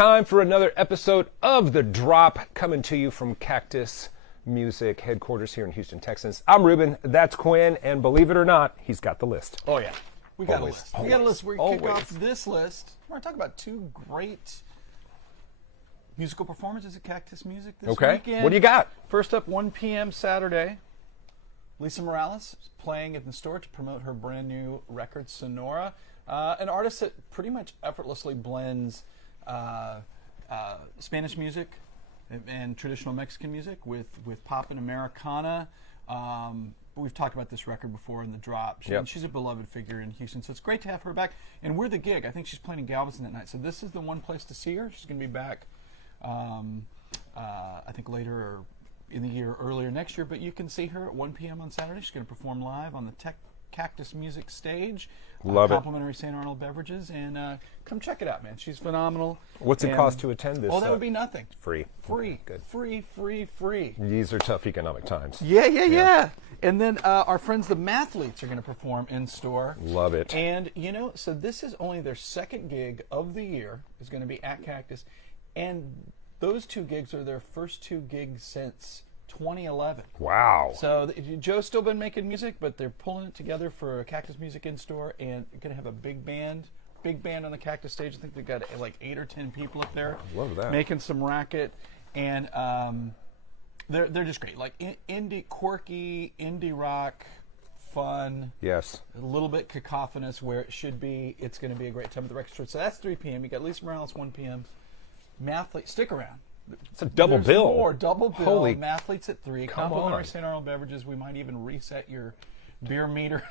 time for another episode of The Drop, coming to you from Cactus Music headquarters here in Houston, Texas. I'm Ruben, that's Quinn, and believe it or not, he's got the list. Oh yeah, we got Always. a list. We got a list. We're going to kick off this list. We're going to talk about two great musical performances at Cactus Music this weekend. What do you got? First up, 1 p.m. Saturday, Lisa Morales is playing in the store to promote her brand new record, Sonora. An artist that pretty much effortlessly blends Spanish music and traditional Mexican music with pop and Americana. We've talked about this record before in The Drop. She's a beloved figure in Houston, so it's great to have her back. And we're the gig. I think she's playing in Galveston that night, so this is the one place to see her. She's going to be back, I think, later in the year, earlier next year. But you can see her at 1 p.m. on Saturday. She's going to perform live on the Cactus Music stage. Love it. Complimentary St. Arnold beverages, and come check it out, man. She's phenomenal. What's it cost to attend this? Oh, that would be nothing. Free. Good. Free. These are tough economic times. Yeah. And then our friends the Mathletes are going to perform in store. Love it. And, so this is only their second gig of the year. Is going to be at Cactus. And those two gigs are their first two gigs since 2011. Wow. So Joe's still been making music, but they're pulling it together for a Cactus Music in store, and going to have a big band on the Cactus stage. I think they've got like 8 or 10 people up there. I love that. Making some racket, and they're just great. Like indie, quirky, indie rock, fun. Yes. A little bit cacophonous where it should be. It's going to be a great time at the record store. So that's 3 p.m. You got Lisa Morales 1 p.m. Mathlete, stick around. It's a double There's bill. More double bill. Holy. Mathletes at 3. Complimentary St. Arnold beverages. We might even reset your beer meter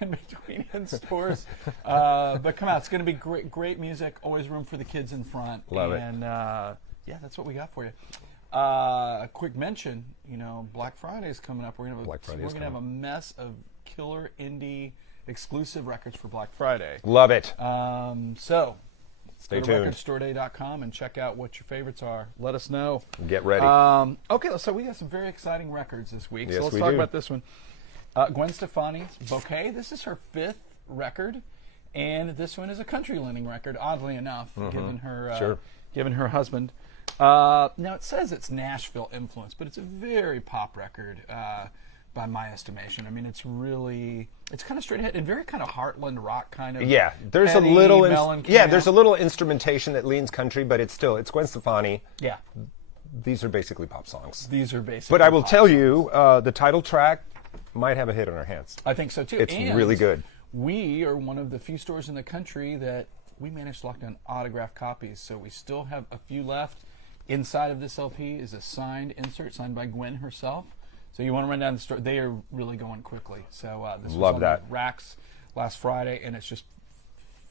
in between in stores. But come out. It's going to be great music. Always room for the kids in front. Love it. And that's what we got for you. A quick mention. Black Friday is coming up. We're going to have a mess of killer indie exclusive records for Black Friday. Love it. So. Stay Go to recordstoreday.com and check out what your favorites are. Let us know. Get ready. Okay, so we got some very exciting records this week. Yes, so let's talk about this one. Gwen Stefani's Bouquet. This is her 5th record, and this one is a country leaning record, oddly enough, given her husband. Now, it says it's Nashville influence, but it's a very pop record by my estimation. I mean, it's kind of straight ahead and very kind of heartland rock kind of. Yeah, there's a little there's a little instrumentation that leans country, but it's Gwen Stefani. Yeah. These are basically pop songs. But I will tell you, the title track might have a hit on our hands. I think so too. It's really good. We are one of the few stores in the country that we managed to lock down autographed copies, so we still have a few left. Inside of this LP is a signed insert signed by Gwen herself. So you want to run down the store. They are really going quickly. So this was on the racks last Friday, and it's just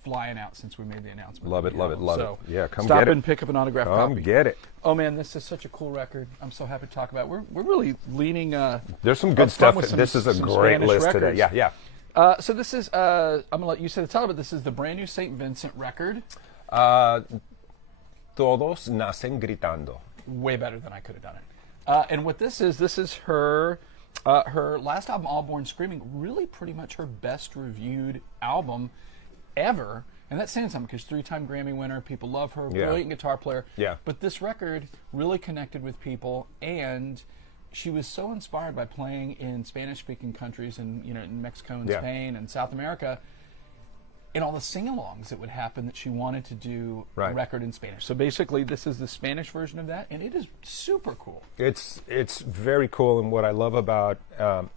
flying out since we made the announcement. Love it. Yeah, come stop get it. and pick up an autograph copy. Come get it. Oh, man, this is such a cool record. I'm so happy to talk about it. We're really leaning there's some good stuff. This is a great Spanish list records. today. Yeah. So this is, I'm going to let you say the title, but this is the brand new St. Vincent record. Todos nacen gritando. Way better than I could have done it. And what this is her last album, All Born Screaming, really pretty much her best reviewed album ever. And that's saying something because 3-time Grammy winner, people love her, brilliant guitar player. Yeah. But this record really connected with people, and she was so inspired by playing in Spanish-speaking countries and in Mexico and Spain and South America. And all the sing-alongs that would happen that she wanted to do a record in Spanish. So basically, this is the Spanish version of that, and it is super cool. It's very cool, and what I love about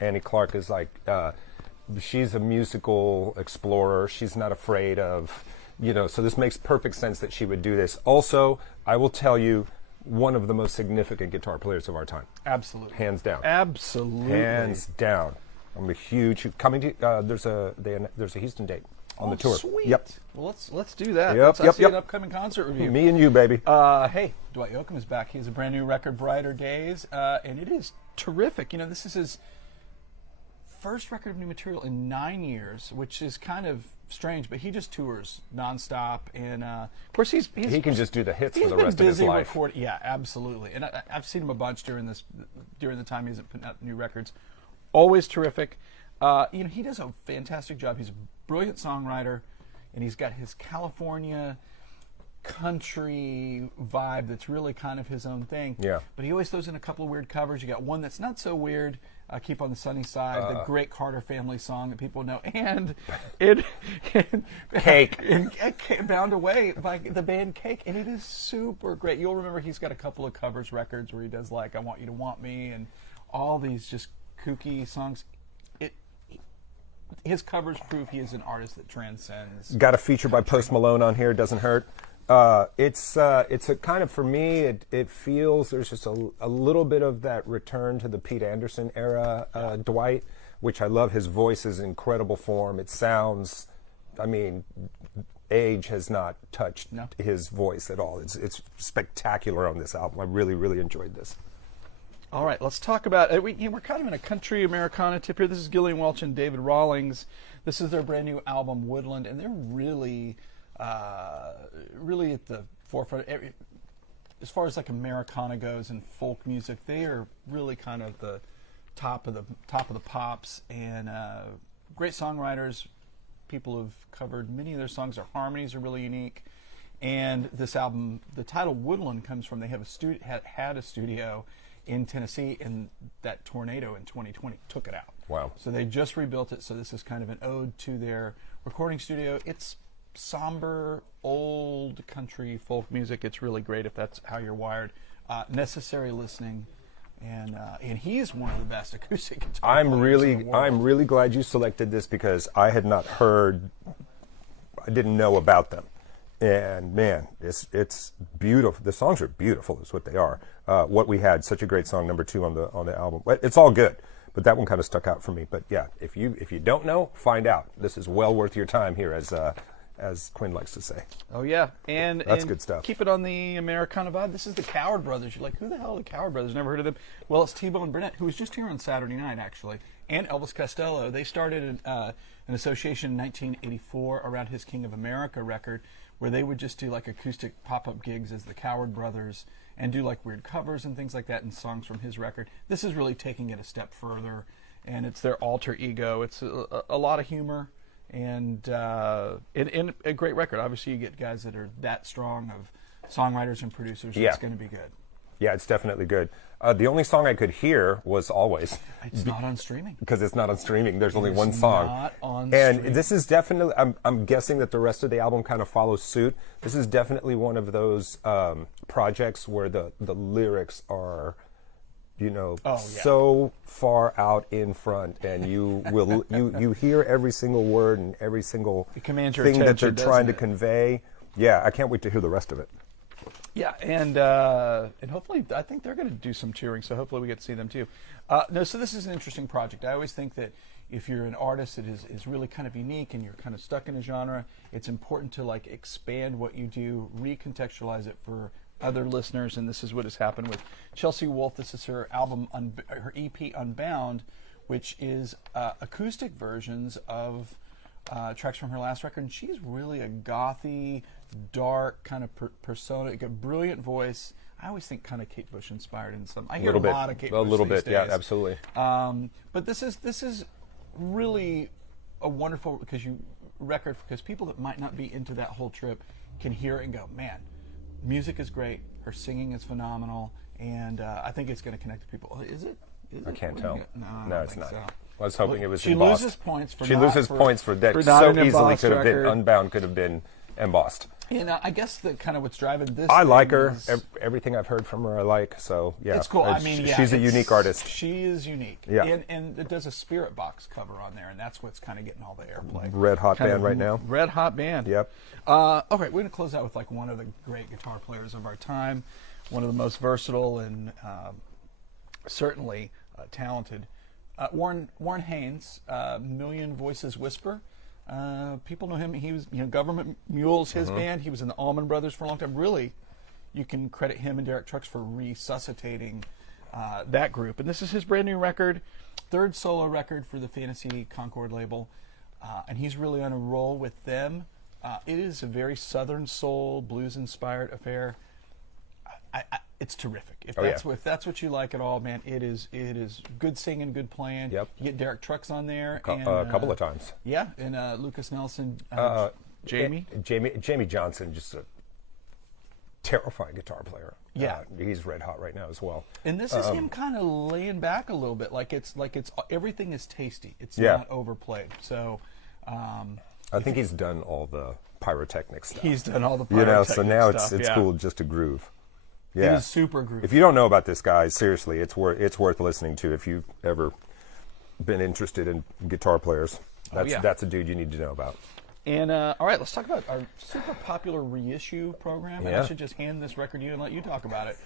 Annie Clark is she's a musical explorer. She's not afraid of, so this makes perfect sense that she would do this. Also, I will tell you, one of the most significant guitar players of our time. Absolutely. Hands down. Absolutely. Hands down. I'm a huge, coming to, there's a Houston date. On the tour. Sweet. Yep. Well, let's do that. Yep. An upcoming concert review. Me and you, baby. Hey, Dwight Yoakam is back. He has a brand new record, Brighter Days, and it is terrific. This is his first record of new material in 9 years, which is kind of strange, but he just tours nonstop, and of course he can just do the hits for the rest of his life. Yeah, absolutely. And I've seen him a bunch during the time he hasn't put out new records. Always terrific. He does a fantastic job. He's a brilliant songwriter, and he's got his California country vibe that's really kind of his own thing. Yeah. But he always throws in a couple of weird covers. You got one that's not so weird, Keep on the Sunny Side, the great Carter family song that people know, and Cake. Bound Away by the band Cake, and it is super great. You'll remember he's got a couple of covers records where he does like I Want You to Want Me and all these just kooky songs. His covers prove he is an artist that transcends. Got a feature by Post Malone on here. Doesn't hurt. It's a kind of, for me, it feels there's just a little bit of that return to the Pete Anderson era, Dwight, which I love. His voice is incredible form. It sounds, I mean, age has not touched his voice at all. It's spectacular on this album. I really, really enjoyed this. All right, let's talk about, we're kind of in a country Americana tip here. This is Gillian Welch and David Rawlings. This is their brand new album, Woodland, and they're really at the forefront. As far as like Americana goes and folk music, they are really kind of the top of the pops, and great songwriters. People have covered many of their songs. Their harmonies are really unique. And this album, the title Woodland comes from, they have had a studio in Tennessee, and that tornado in 2020 took it out. Wow. So they just rebuilt it, so this is kind of an ode to their recording studio. It's somber, old country folk music. It's really great if that's how you're wired. Necessary listening, and he's one of the best acoustic guitar players in the world. I'm really glad you selected this because I had not heard, I didn't know about them. And man, it's beautiful. The songs are beautiful, is what they are. What We Had, such a great song, number 2 on the album. It's all good, but that one kind of stuck out for me. But yeah, if you don't know, find out. This is well worth your time here, as Quinn likes to say. Oh yeah, and that's good stuff. Keep it on the Americana vibe. This is the Coward Brothers. You're like, who the hell are the Coward Brothers? Never heard of them. Well, it's T-Bone Burnett, who was just here on Saturday night actually, and Elvis Costello. They started an association in 1984 around his King of America record, where they would just do like acoustic pop-up gigs as the Coward Brothers and do like weird covers and things like that and songs from his record. This is really taking it a step further, and it's their alter ego. It's a lot of humor and a great record. Obviously, you get guys that are that strong of songwriters and producers. Yeah. It's going to be good. Yeah, it's definitely good. The only song I could hear was Always. It's not on streaming. Because it's not on streaming. There's only one song. Not on and streaming. This is definitely, I'm guessing that the rest of the album kind of follows suit. This is definitely one of those projects where the lyrics are, so far out in front, and you will you hear every single word and every single thing that they're trying to convey. Yeah, I can't wait to hear the rest of it. Yeah, and hopefully, I think they're going to do some touring, so hopefully we get to see them too. So this is an interesting project. I always think that if you're an artist that is really kind of unique and you're kind of stuck in a genre, it's important to like expand what you do, recontextualize it for other listeners, and this is what has happened with Chelsea Wolfe. This is her album, her EP Unbound, which is acoustic versions of tracks from her last record, and she's really a gothy, dark kind of persona. Got a brilliant voice. I always think kind of Kate Bush inspired in some. I hear a lot of Kate Bush a little these bit, yeah, days. absolutely. But this is really a wonderful record because people that might not be into that whole trip can hear it and go, man, music is great. Her singing is phenomenal, and I think it's going to connect to people. Is it? I can't tell. No, it's not. So. I was hoping it was she embossed. Loses points for she not, loses for, points for that. For not so an easily could have record. been Unbound, could have been embossed. And I guess the kind of what's driving this. I like her. Everything I've heard from her, I like. So yeah, it's cool. I mean, she's a unique artist. She is unique. Yeah, and it does a Spirit Box cover on there, and that's what's kind of getting all the airplay. Red hot band right now. Red hot band. Yep. All right, we're gonna close out with like one of the great guitar players of our time, one of the most versatile and certainly talented. Warren Haynes, Million Voices Whisper. People know him. He was, Government Mules, his band. He was in the Allman Brothers for a long time. Really, you can credit him and Derek Trucks for resuscitating that group. And this is his brand new record, third solo record for the Fantasy Concord label. And he's really on a roll with them. It is a very Southern soul, blues-inspired affair. It's terrific. If that's what you like at all, man, it is good singing, good playing. Yep. You get Derek Trucks on there. A couple of times. Yeah, and Lucas Nelson, Jamie Johnson, just terrifying guitar player. Yeah. He's red hot right now as well. And this is him kind of laying back a little bit, like it's everything is tasty. It's Yeah. not overplayed. So I think he's done all the pyrotechnic stuff. he's done all the You know, pyrotechnic so now stuff. it's yeah. cool just to groove. It Yeah. is super groovy. If you don't know about this guy, seriously, it's worth listening to if you've ever been interested in guitar players. That's a dude you need to know about. And all right, let's talk about our super popular reissue program. And Yeah. I should just hand this record to you and let you talk about it.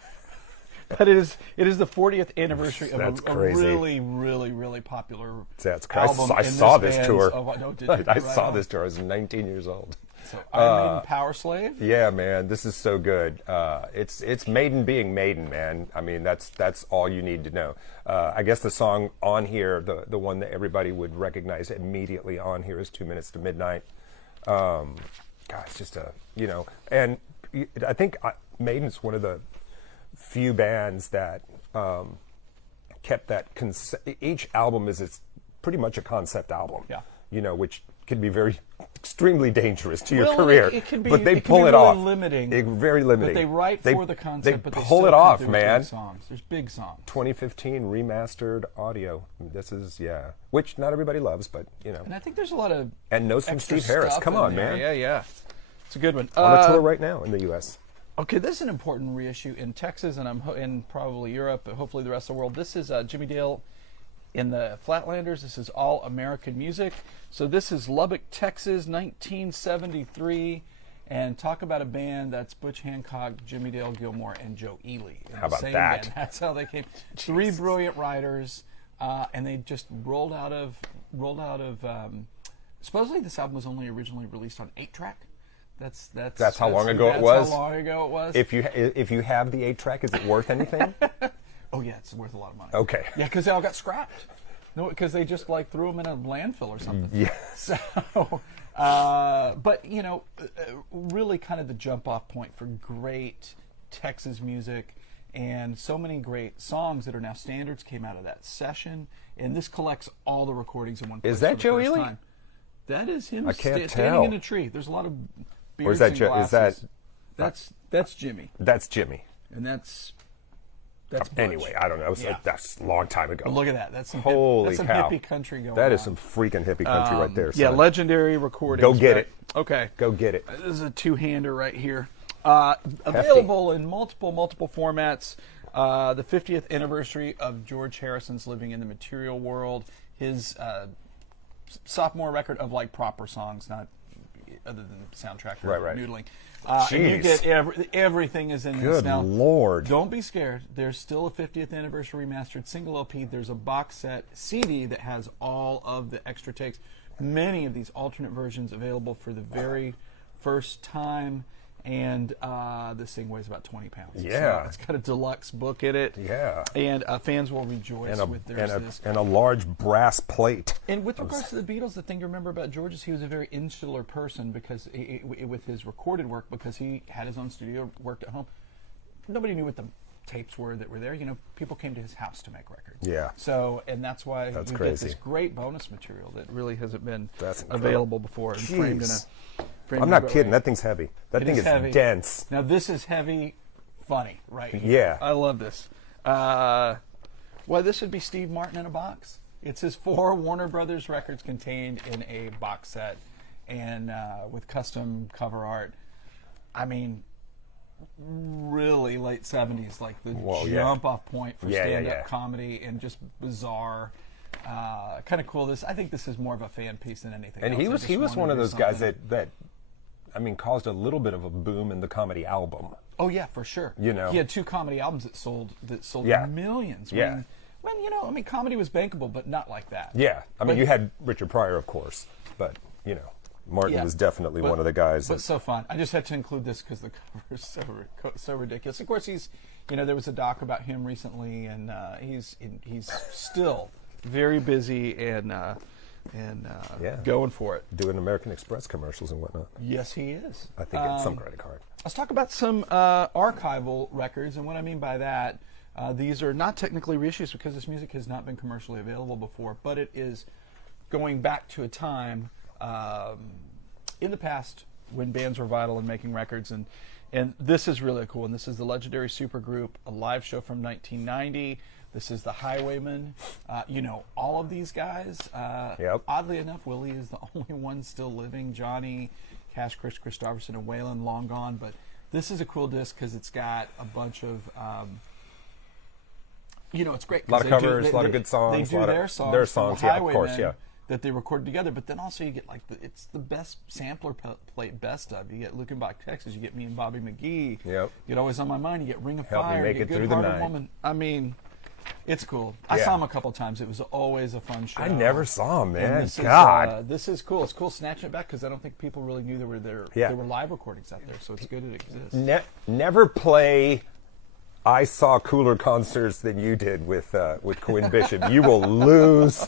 But it is the 40th anniversary of a really, really, really popular That's crazy. album. I in saw this band's- tour. Oh, no, did you? I Right saw on. this tour. I was 19 years old. So Iron Maiden Power Slave. Yeah, man, this is so good. It's Maiden being Maiden, man. I mean, that's all you need to know. I guess the song on here, the one that everybody would recognize immediately on here is 2 Minutes to Midnight. God, it's just and I think Maiden's one of the few bands that kept that each album is pretty much a concept album. Yeah. Which can be very extremely dangerous to your Well, career. it can be, but they it can pull be it really off. limiting. Very limiting. But they write for the concept, but they pull still it off, do man. big songs. There's big songs. 2015 remastered audio. This is which not everybody loves, but And I think there's a lot of and notes from extra Steve Harris. stuff Come in on, there. man. Yeah. It's a good one. On the tour right now in the U.S. Okay, this is an important reissue in Texas and in probably Europe, but hopefully the rest of the world. This is Jimmy Dale in the Flatlanders. This is all American music. So this is Lubbock, Texas, 1973. And talk about a band that's Butch Hancock, Jimmy Dale Gilmore, and Joe Ely. How about same that? Band. That's how they came. Three brilliant writers, and they just rolled out of. Supposedly this album was only originally released on 8-track. That's how long ago it was? That's how long ago it was. If you have the 8-track, is it worth anything? Oh yeah, it's worth a lot of money. Okay. Yeah, because they all got scrapped. No, because they just threw them in a landfill or something. Yeah. So, but really kind of the jump-off point for great Texas music, and so many great songs that are now standards came out of that session. And this collects all the recordings in one place. Is that for the Joe first Ely? time. That is him I can't standing tell. in a tree. There's a lot of beards Or is that and Joe? Is glasses. that That's Jimmy, that's Jimmy? and that's Butch. Anyway, I don't know. Yeah. That's a long time ago. But look at that. That's some Holy that's cow. some hippie country going on. That is some freaking hippie country right there. Yeah, son. legendary recordings. Go get right? it. Okay. Go get it. This is a two-hander right here. Available in multiple formats. The 50th anniversary of George Harrison's Living in the Material World. His sophomore record of proper songs, not other than soundtrack or Right. noodling. And you Jeez. get everything is in this Good now. Lord. Don't be scared. There's still a 50th anniversary remastered single LP. There's a box set CD that has all of the extra takes. Many of these alternate versions available for the very first time. And this thing weighs about 20 pounds. Yeah. So it's got a deluxe book in it. Yeah. And fans will rejoice And with this. a large brass plate. And with regards to the Beatles, the thing to remember about George is he was a very insular person because with his recorded work, because he had his own studio, worked at home. Nobody knew what the tapes were that were there. People came to his house to make records. Yeah. So, and that's why That's you crazy. get this great bonus material that really hasn't been That's incredible. available before and framed in Jeez. framed I'm in not a kidding. way. That thing's heavy. That It thing is heavy. dense. Now this is heavy, funny, right here. Yeah. I love this. This would be Steve Martin in a box. It's his 4 Warner Brothers records contained in a box set, and with custom cover art. I mean, really late 70s, like the jump-off point for stand-up comedy, and just bizarre. Kind of cool. I think this is more of a fan piece than anything And else. he was one of those guys that caused a little bit of a boom in the comedy album. Oh yeah, for sure. You know. He had 2 comedy albums that sold Yeah. millions. Yeah. When comedy was bankable, but not like that. Yeah. You had Richard Pryor, of course, but Martin was definitely one of the guys. But so fun. I just had to include this because the cover is so ridiculous. Of course, he's there was a doc about him recently, and he's still very busy and going for it. Doing American Express commercials and whatnot. Yes, he is. I think it's some credit card. Let's talk about some archival records, and what I mean by that, these are not technically reissues because this music has not been commercially available before, but it is going back to a time in the past when bands were vital in making records, and And this is really cool. And this is the legendary supergroup, a live show from 1990. This is the Highwaymen. You know, all of these guys. Oddly enough, Willie is the only one still living. Johnny, Cash, Chris Christopherson, and Waylon long gone. But this is a cool disc because it's got a bunch of, you know, it's great. A lot of covers, a lot of good songs. They do their songs, yeah, of course, yeah. That they recorded together. But then also you get like it's the best sampler plate best of. You get Looking Back Texas. You get Me and Bobby McGee. Yep. You get Always on My Mind. You get Ring of Help Fire. Me Make you It get Through Good the Hearted Night. Woman. I mean, it's cool. I saw him a couple times. It was always a fun show. I never saw him, man. This God. this is cool. It's cool snatching it back because I don't think people really knew there were live recordings out there. So it's good it exists. Never play. I saw cooler concerts than you did with Quinn Bishop. You will lose.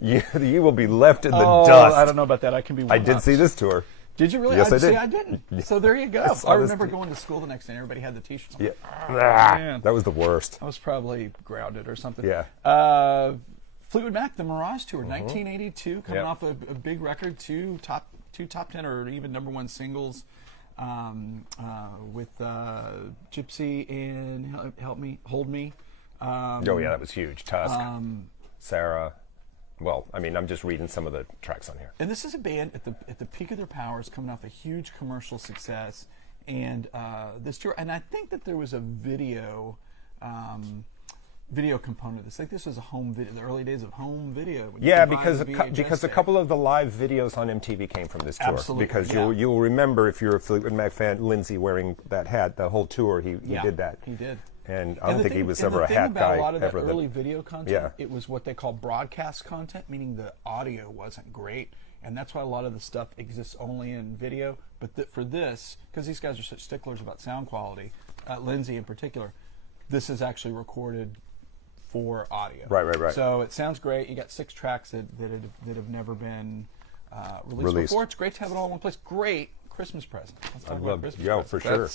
You will be left in the dust. I don't know about that. I can be. I did see this tour. Did you really? Yes, I did. See, I didn't. So there you go. I remember going to school the next day and everybody had the T-shirts on. Yeah. That was the worst. I was probably grounded or something. Yeah. Fleetwood Mac, the Mirage Tour, 1982, coming off a big record, two top 10 or even #1 singles with Gypsy and Hold Me. That was huge. Tusk, Sarah. Well, I mean, I'm just reading some of the tracks on here. And this is a band at the peak of their powers, coming off a huge commercial success, and this tour. And I think that there was a video component of this. Like this was a home video, the early days of home video. Yeah, because a couple of the live videos on MTV came from this tour. Absolutely, because you'll remember, if you're a Fleetwood Mac fan, Lindsay wearing that hat the whole tour. He did that. He did. And I don't think he was ever a hat guy. A lot of that ever early video content, it was what they call broadcast content, meaning the audio wasn't great, and that's why a lot of the stuff exists only in video. But for this, because these guys are such sticklers about sound quality, Lindsay in particular, this is actually recorded for audio. Right. So it sounds great. You got 6 tracks that have never been released before. It's great to have it all in one place. Great Christmas present. Let's talk about Christmas presents. For sure.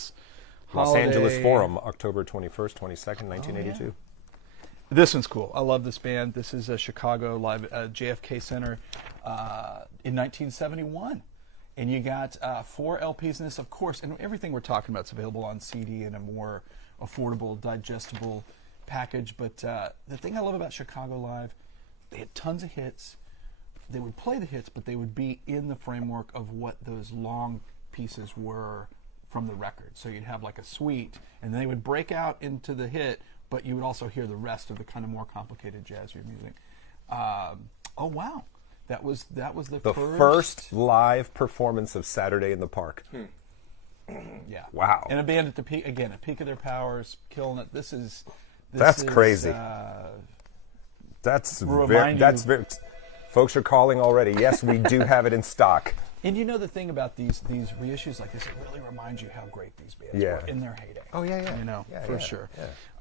Los Angeles Forum, October 21st, 22nd, 1982. Yeah. This one's cool. I love this band. This is a Chicago live JFK Center in 1971. And you got 4 LPs in this, of course. And everything we're talking about is available on CD in a more affordable, digestible package. But the thing I love about Chicago Live, they had tons of hits. They would play the hits, but they would be in the framework of what those long pieces were from the record. So you'd have like a suite, and they would break out into the hit, but you would also hear the rest of the kind of more complicated jazzier music. Oh wow, that was the first live performance of Saturday in the Park. Yeah. Wow. And a band at the peak again, at peak of their powers, killing it. That's crazy. That's very. Folks are calling already. Yes, we do have it in stock. And you know the thing about these reissues like this, it really reminds you how great these bands were in their heyday. Oh yeah. You know, yeah, for sure.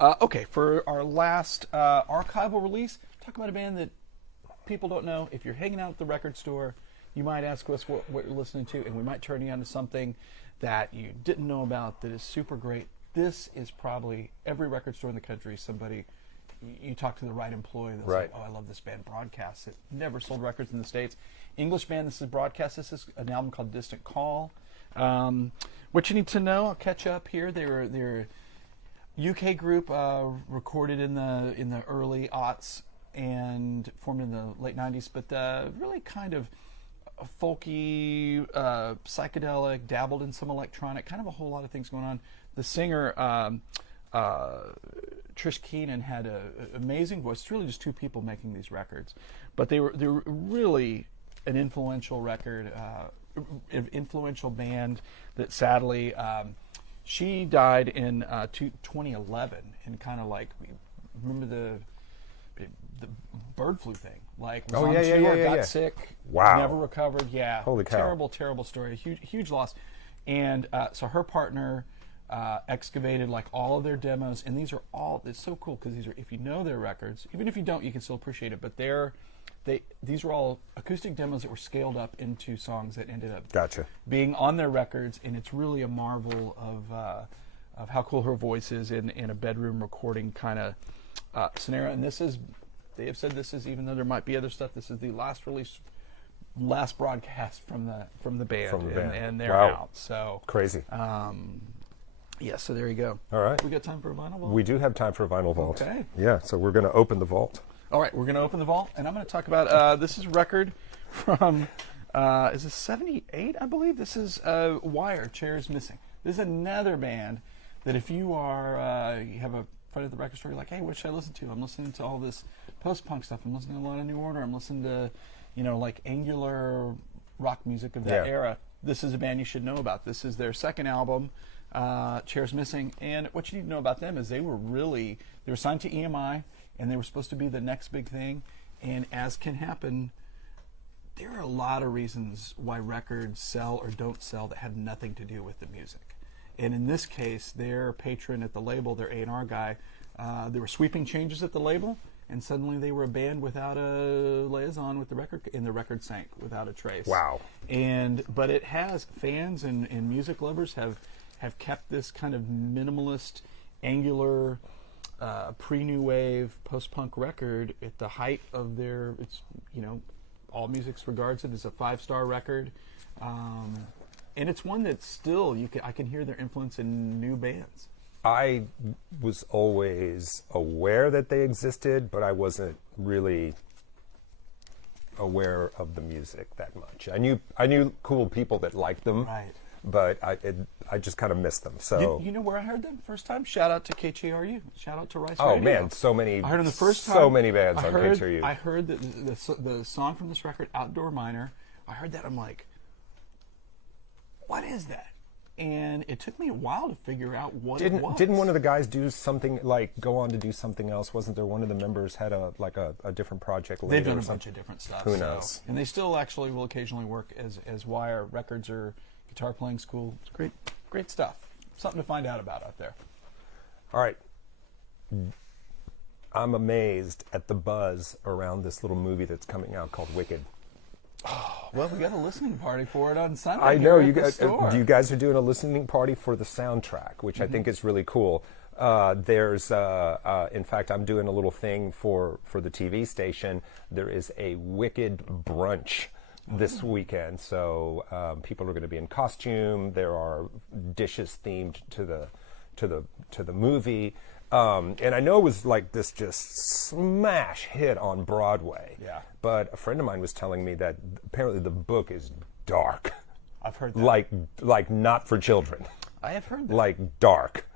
Yeah. Okay, for our last archival release, talk about a band that people don't know. If you're hanging out at the record store, you might ask us what you're listening to, and we might turn you on to something that you didn't know about that is super great. This is probably every record store in the country. Somebody, you talk to the right employee, they'll say, "Oh, I love this band, Broadcast." It never sold records in the States. English band, this is Broadcast. This is an album called Distant Call. What you need to know, I'll catch up here. They're a UK group recorded in the early aughts and formed in the late 90s, but really kind of folky, psychedelic, dabbled in some electronic, kind of a whole lot of things going on. The singer, Trish Keenan, had an amazing voice. It's really just 2 people making these records, but they were really an influential record, influential band that sadly, she died in 2011, and kind of like, remember the bird flu thing, like was on tour, got sick, never recovered. Holy cow. Terrible story, huge loss. And so her partner excavated like all of their demos, and these are all, it's so cool because these are, if you know their records, even if you don't, you can still appreciate it, but these were all acoustic demos that were scaled up into songs that ended up being on their records, and it's really a marvel of how cool her voice is in a bedroom recording kind of scenario. And this is, they have said this is, even though there might be other stuff, this is the last broadcast from the band, and they're out. So crazy. Yeah, so there you go. All right. We got time for a vinyl vault? We do have time for a vinyl vault. Okay. Yeah, so we're going to open the vault. All right, we're going to open the vault, and I'm going to talk about this is a record from, is it 78, I believe? This is Wire, Chairs Missing. This is another band that if you are, you have a friend at the record store, you're like, hey, what should I listen to? I'm listening to all this post-punk stuff. I'm listening to a lot of New Order. I'm listening to, you know, like angular rock music of that era. This is a band you should know about. This is their second album, Chairs Missing, and what you need to know about them is they were signed to EMI, and they were supposed to be the next big thing, and as can happen, there are a lot of reasons why records sell or don't sell that have nothing to do with the music. And in this case, their patron at the label, their A&R guy, there were sweeping changes at the label, and suddenly they were a band without a liaison with the record, and the record sank without a trace. Wow. But it has, fans and music lovers have kept this kind of minimalist, angular, pre-new wave, post-punk record at the height of their, it's, you know, All Music regards it as a 5-star record. And it's one that still, I can hear their influence in new bands. I was always aware that they existed, but I wasn't really aware of the music that much. I knew cool people that liked them, right? But I just kind of missed them. So you know where I heard them first time? Shout out to KRIV. Shout out to Rice Oh Radio. man, so many. I heard them the first time. So many bands on KRIV. I heard the song from this record, Outdoor Miner. I heard that. I'm like, what is that? And it took me a while to figure out what it was. Didn't one of the guys do something, like go on to do something else? Wasn't there one of the members had a different project later? They've done a bunch of different stuff. Who knows? And they still actually will occasionally work as Wire Records or guitar playing school. It's great stuff. Something to find out about there. All right. I'm amazed at the buzz around this little movie that's coming out called Wicked. Well, we got a listening party for it on Sunday. I know you guys. You guys are doing a listening party for the soundtrack, which I think is really cool. There's, in fact, I'm doing a little thing for the TV station. There is a Wicked brunch this weekend, so people are going to be in costume. There are dishes themed to the movie. And I know it was like this just smash hit on Broadway. Yeah. But a friend of mine was telling me that apparently the book is dark. I've heard that. Like not for children. I have heard that. Like dark.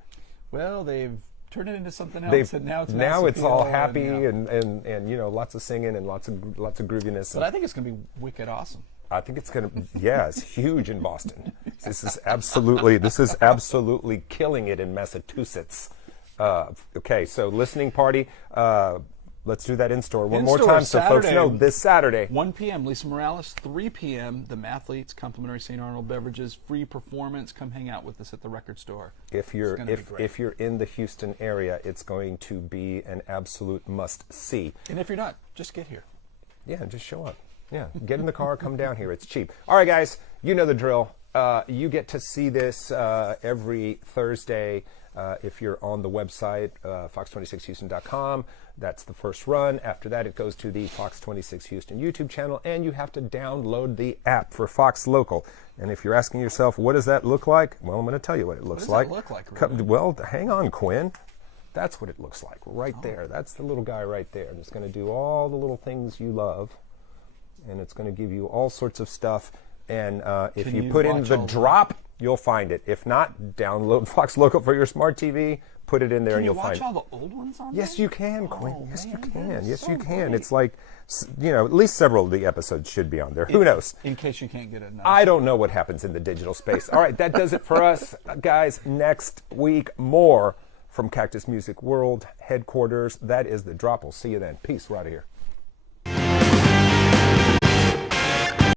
Well, they've turned it into something else, and now it's all happy and you know, lots of singing and lots of grooviness. But I think it's going to be wicked awesome. I think it's going to, yeah, it's huge in Boston. This is absolutely killing it in Massachusetts. Okay, so listening party. Let's do that in-store one more time so folks know. This Saturday. 1 p.m. Lisa Morales, 3 p.m. The Mathletes, complimentary St. Arnold beverages, free performance. Come hang out with us at the record store. If you're in the Houston area, it's going to be an absolute must-see. And if you're not, just get here. Yeah, just show up. Yeah, get in the car, come down here. It's cheap. All right, guys, you know the drill. You get to see this every Thursday. If you're on the website, fox26houston.com, that's the first run. After that, it goes to the Fox 26 Houston YouTube channel, and you have to download the app for Fox Local. And if you're asking yourself, what does that look like? Well, I'm going to tell you what it looks like. What does that look like, Ruben? Well, hang on, Quinn. That's what it looks like right there. That's the little guy right there. And it's going to do all the little things you love, and it's going to give you all sorts of stuff. And if you put in the drop, you'll find it. If not, download Fox Local for your smart TV, put it in there, and you'll find it. Can you watch all the old ones on there? Yes, you can, Quinn. Yes, you can. Yes, you can. Great. It's like, you know, at least several of the episodes should be on there. Who knows? In case you can't get enough. I don't know what happens in the digital space. All right, that does it for us, guys. Next week, more from Cactus Music World headquarters. That is the drop. We'll see you then. Peace. We're out of here.